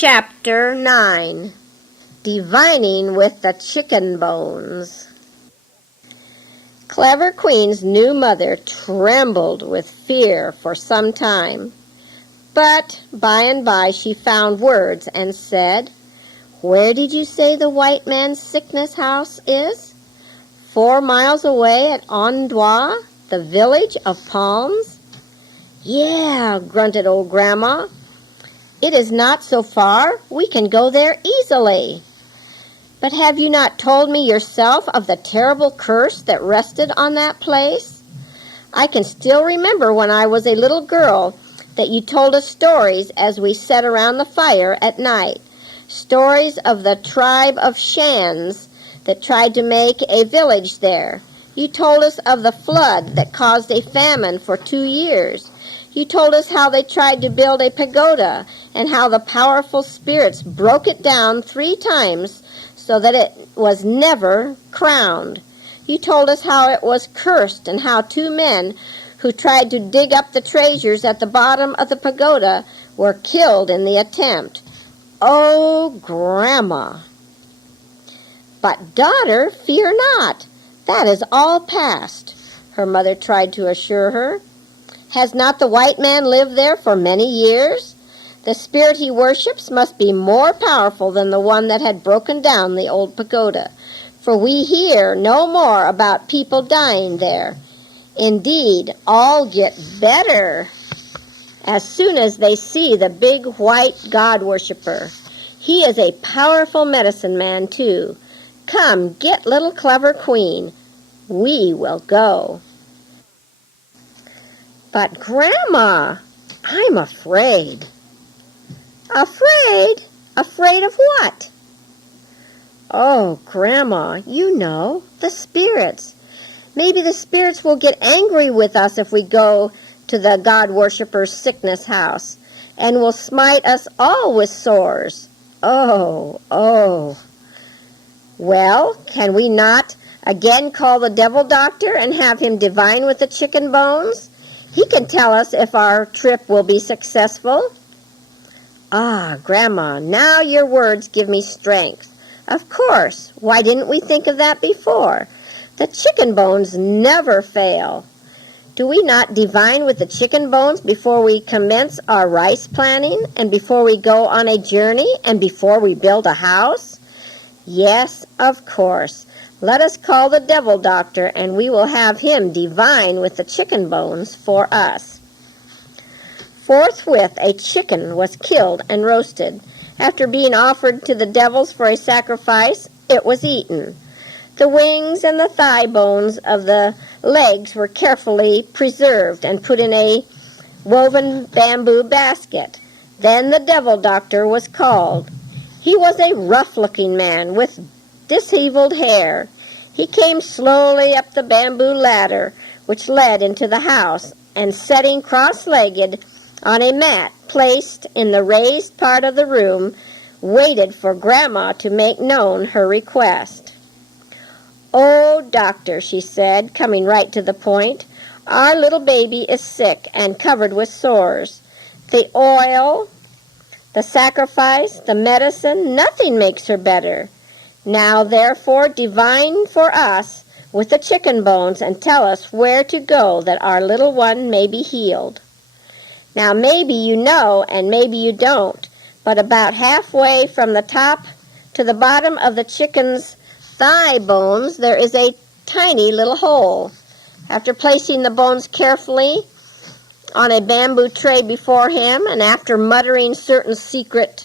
Chapter 9. Divining with the Chicken Bones. Clever Queen's new mother trembled with fear for some time, but by and by she found words and said, "Where did you say the white man's sickness house is? 4 miles away at Ondwa, the village of palms?" "Yeah," grunted old Grandma. "It is not so far. We can go there easily." "But have you not told me yourself of the terrible curse that rested on that place? I can still remember when I was a little girl that you told us stories as we sat around the fire at night, stories of the tribe of Shans that tried to make a village there. You told us of the flood that caused a famine for 2 years. You told us how they tried to build a pagoda and how the powerful spirits broke it down 3 times so that it was never crowned. You told us how it was cursed and how 2 men who tried to dig up the treasures at the bottom of the pagoda were killed in the attempt. Oh, Grandma!" "But, daughter, fear not. That is all past," her mother tried to assure her. "Has not the white man lived there for many years? The spirit he worships must be more powerful than the one that had broken down the old pagoda, for we hear no more about people dying there. Indeed, all get better as soon as they see the big white God worshipper. He is a powerful medicine man, too. Come, get little Clever Queen. We will go." "But, Grandma, I'm afraid." "Afraid? Afraid of what?" "Oh, Grandma, you know, the spirits. Maybe the spirits will get angry with us if we go to the God worshipper's sickness house, and will smite us all with sores. Oh, oh." "Well, can we not again call the devil doctor and have him divine with the chicken bones? He can tell us if our trip will be successful." "Ah, Grandma, now your words give me strength. Of course, why didn't we think of that before? The chicken bones never fail. Do we not divine with the chicken bones before we commence our rice planting, and before we go on a journey, and before we build a house? Yes, of course. Let us call the devil doctor, and we will have him divine with the chicken bones for us." Forthwith a chicken was killed and roasted. After being offered to the devils for a sacrifice, it was eaten. The wings and the thigh bones of the legs were carefully preserved and put in a woven bamboo basket. Then the devil doctor was called. He was a rough-looking man with disheveled hair. He came slowly up the bamboo ladder which led into the house, and sitting cross-legged on a mat placed in the raised part of the room, waited for Grandma to make known her request. "Oh, doctor," she said, coming right to the point, "our little baby is sick and covered with sores. The oil, the sacrifice, the medicine, nothing makes her better. Now, therefore, divine for us with the chicken bones and tell us where to go that our little one may be healed." Now, maybe you know and maybe you don't, but about halfway from the top to the bottom of the chicken's thigh bones there is a tiny little hole. After placing the bones carefully on a bamboo tray before him, and after muttering certain secret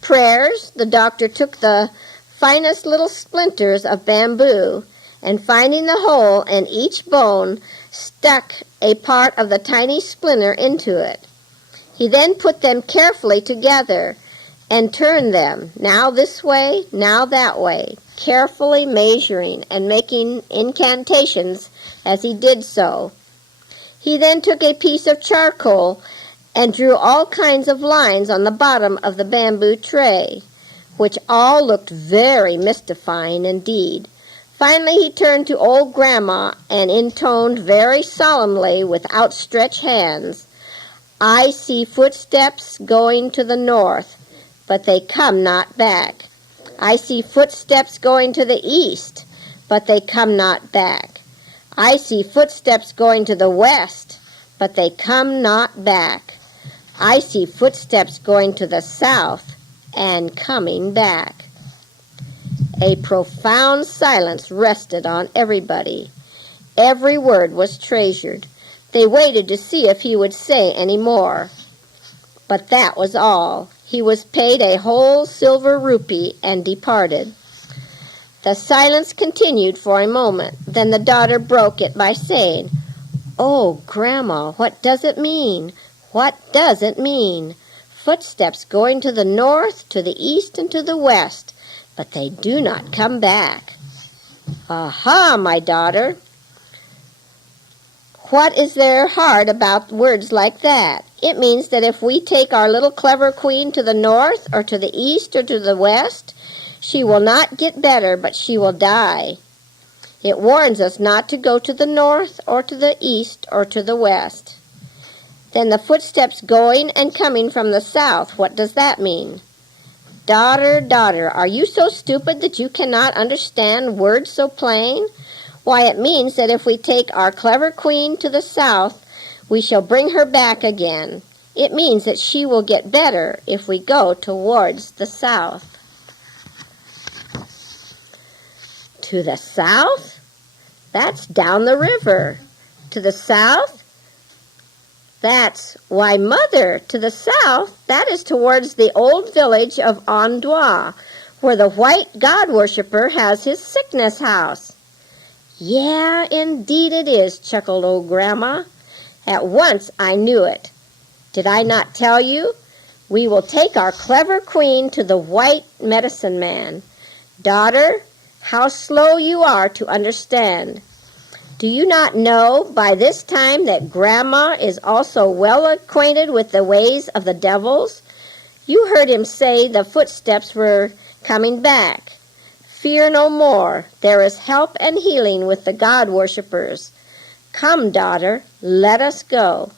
prayers, the doctor took the finest little splinters of bamboo, and finding the hole in each bone, stuck a part of the tiny splinter into it. He then put them carefully together and turned them, now this way, now that way, carefully measuring and making incantations as he did so. He then took a piece of charcoal and drew all kinds of lines on the bottom of the bamboo tray, which all looked very mystifying indeed. Finally he turned to old Grandma and intoned very solemnly with outstretched hands, "I see footsteps going to the north. but they come not back. I see footsteps going to the east, but they come not back. I see footsteps going to the west, but they come not back. I see footsteps going to the south and coming back. A profound silence rested on everybody. Every word was treasured. They waited to see if he would say any more. But that was all. He was paid a whole silver rupee and departed. The silence continued for a moment. Then the daughter broke it by saying, "Oh, Grandma, what does it mean? What does it mean? Footsteps going to the north, to the east, and to the west, but they do not come back." "Aha, my daughter. What is there hard about words like that? It means that if we take our little clever queen to the north, or to the east, or to the west, she will not get better, but she will die. It warns us not to go to the north, or to the east, or to the west. Then the footsteps going and coming from the south, what does that mean? Daughter, daughter, are you so stupid that you cannot understand words so plain? Why, it means that if we take our clever queen to the south, we shall bring her back again. It means that she will get better if we go towards the south." To the south? That's down the river. To the south? Why, Mother, to the south, that is towards the old village of Ondoa, where the white God-worshipper has his sickness house. "Yeah, indeed it is," chuckled old Grandma. "At once I knew it. Did I not tell you? We will take our clever queen to the white medicine man. Daughter, how slow you are to understand. Do you not know by this time that Grandma is also well acquainted with the ways of the devils? You heard him say the footsteps were coming back. Fear no more. There is help and healing with the God-worshippers. Come, daughter, let us go."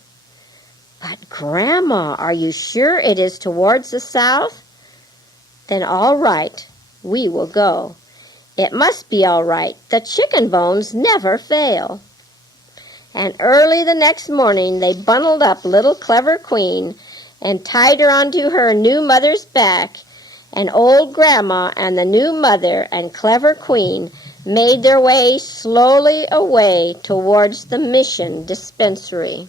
"But, Grandma, are you sure it is towards the south?" "Then all right, we will go. It must be all right. The chicken bones never fail." And early the next morning they bundled up little clever queen and tied her onto her new mother's back, and old Grandma and the new mother and clever queen made their way slowly away towards the mission dispensary.